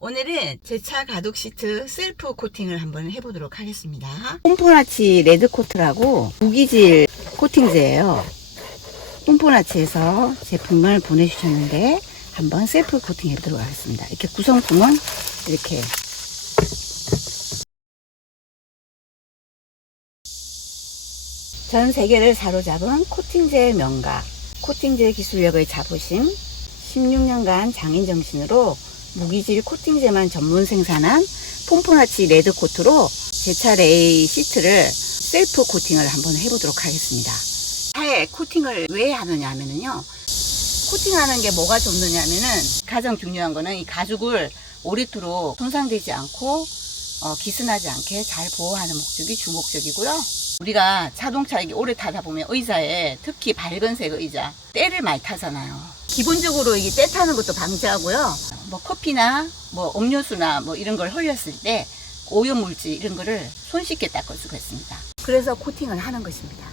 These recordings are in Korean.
오늘은 제 차 가죽 시트 셀프 코팅을 한번 해보도록 하겠습니다. 홈포나치 레드 코트라고 무기질 코팅제예요. 홈포나치에서 제품을 보내주셨는데 한번 셀프 코팅 해보도록 하겠습니다. 이렇게 구성품은 이렇게 전 세계를 사로잡은 코팅제의 명가, 코팅제 기술력의 자부심, 16년간 장인 정신으로 무기질 코팅제만 전문 생산한 폼포나치 레드 코트로 제차 레이 시트를 셀프 코팅을 한번 해보도록 하겠습니다. 차에 코팅을 왜 하느냐 하면은요. 코팅하는 게 뭐가 좋느냐면은 가장 중요한 거는 이 가죽을 오래도록 손상되지 않고 어, 기스나지 않게 잘 보호하는 목적이 주목적이고요. 우리가 자동차 이게 오래 타다 보면 의자에 특히 밝은색 의자 때를 많이 타잖아요. 기본적으로 이게 때 타는 것도 방지하고요. 뭐 커피나 뭐 음료수나 뭐 이런 걸 흘렸을 때 오염물질 이런 거를 손쉽게 닦을 수가 있습니다. 그래서 코팅을 하는 것입니다.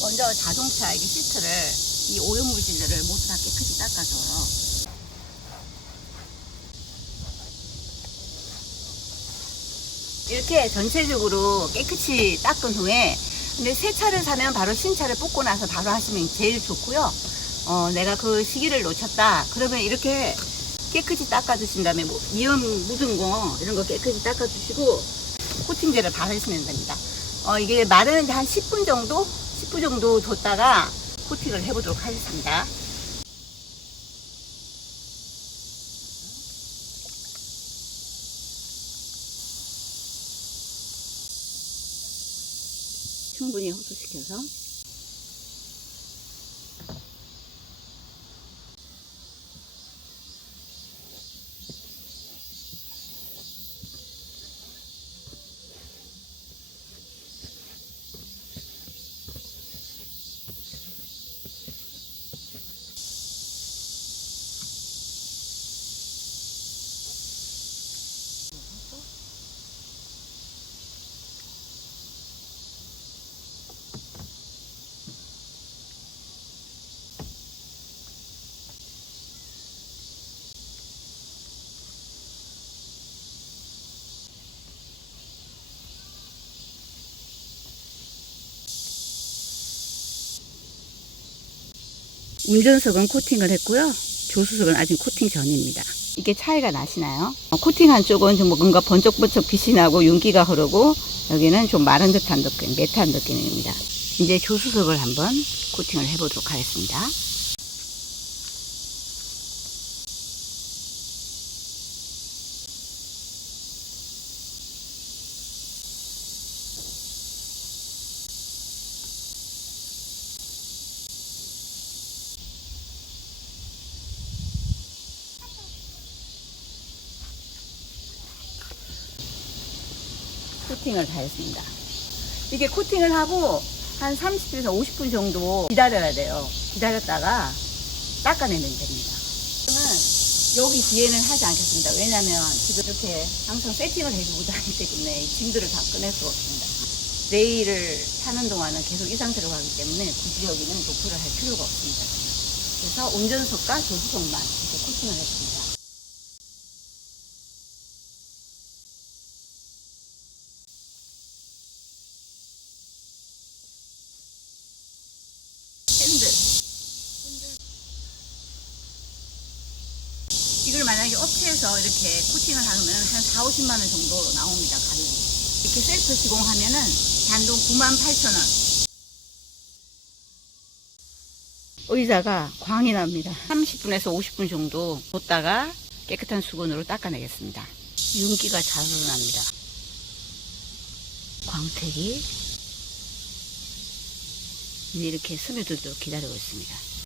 먼저 자동차 이 시트를 이 오염물질들을 모두 다 깨끗이 닦아줘요. 이렇게 전체적으로 깨끗이 닦은 후에 근데 새 차를 사면 바로 신차를 뽑고 나서 바로 하시면 제일 좋고요. 어, 내가 그 시기를 놓쳤다. 그러면 이렇게 깨끗이 닦아주신 다음에 뭐 이염 묻은 거 이런 거 깨끗이 닦아주시고 코팅제를 바르시면 됩니다. 어, 이게 마르는데 한 10분 정도? 10분 정도 뒀다가 코팅을 해보도록 하겠습니다. 충분히 호소시켜서 운전석은 코팅을 했고요. 조수석은 아직 코팅 전입니다. 이게 차이가 나시나요? 어, 코팅한 쪽은 좀 뭔가 번쩍번쩍 빛이 나고 윤기가 흐르고 여기는 좀 마른 듯한 느낌, 매트한 느낌입니다. 이제 조수석을 한번 코팅을 해보도록 하겠습니다. 코팅을 다 했습니다. 이게 코팅을 하고 한 30분에서 50분 정도 기다려야 돼요. 기다렸다가 닦아내면 됩니다. 저는 여기 뒤에는 하지 않겠습니다. 왜냐면 지금 이렇게 항상 세팅을 해주고 다니기 때문에 이 짐들을 다 꺼낼 수가 없습니다. 레일을 타는 동안은 계속 이 상태로 가기 때문에 굳이 여기는 도프를 할 필요가 없습니다. 그래서 운전석과 조수석만 이렇게 코팅을 했습니다. 핸들. 이걸 만약에 업체에서 이렇게 코팅을 하면 한 4, 50만 원 정도 나옵니다, 가격이. 이렇게 셀프 시공하면은 단돈 9만 8천 원. 의자가 광이 납니다. 30분에서 50분 정도 뒀다가 깨끗한 수건으로 닦아내겠습니다. 윤기가 잘 흘러납니다. 광택이 이렇게 스며들도록 기다리고 있습니다.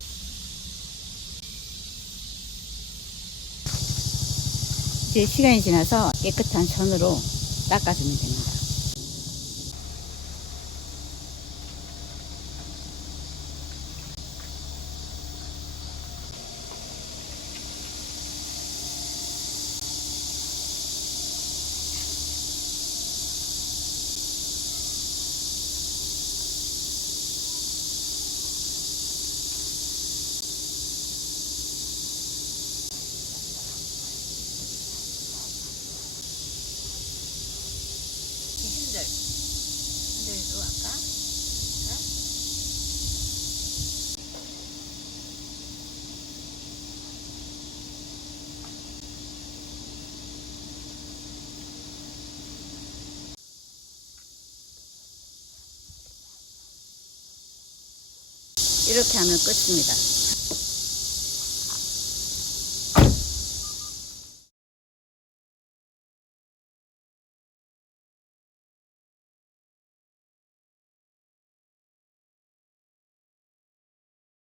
이제 시간이 지나서 깨끗한 천으로 닦아주면 됩니다. 이렇게 하면 끝입니다.